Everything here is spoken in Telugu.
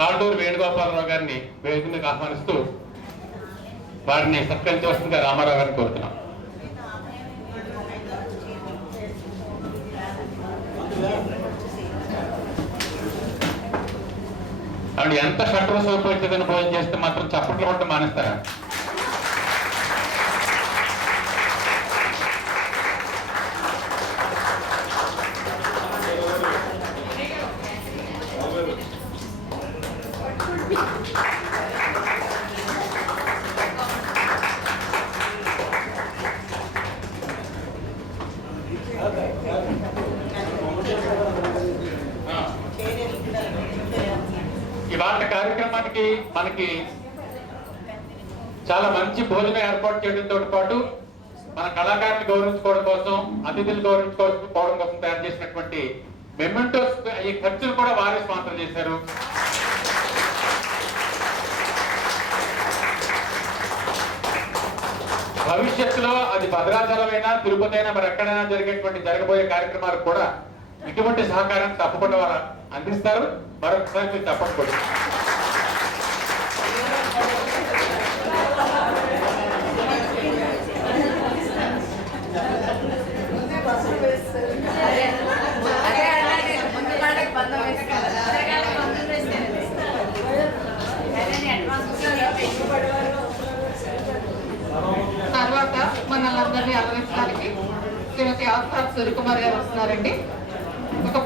కాళ్ళూరు వేణుగోపాలరావు గారిని వేదిక మీదకి ఆహ్వానిస్తూ వారిని సత్కరించవలసిందిగా రామారావు గారిని కోరుతున్నాం. ఆవిడ ఎంత షట్టర్ సోపరిచితను భోజనం చేస్తే మాత్రం చప్పట్లు కొట్ట మానేస్తారా? ఇవాళ కార్యక్రమానికి మనకి చాలా మంచి భోజనం ఏర్పాటు చేయడంతో పాటు మన కళాకారులు గౌరవించుకోవడం కోసం, అతిథులు గౌరవించుకోవడం కోసం తయారు చేసినటువంటి మెమెంటోస్ ఈ ఖర్చులు కూడా వారే స్పాన్సర్ చేశారు. భవిష్యత్తులో అది భద్రాచలమైనా, తిరుపతి అయినా, మరి ఎక్కడైనా జరగబోయే కార్యక్రమాలకు కూడా ఇటువంటి సహకారాన్ని తప్పకుండా వారు అందిస్తారు. మరొకసారి మీరు తప్పకుండా తర్వాత మనల్ని అలరించడానికి శ్రీమతి ఆస్థాన్ సూర్యకుమార్ గారు వస్తున్నారండి. ఒక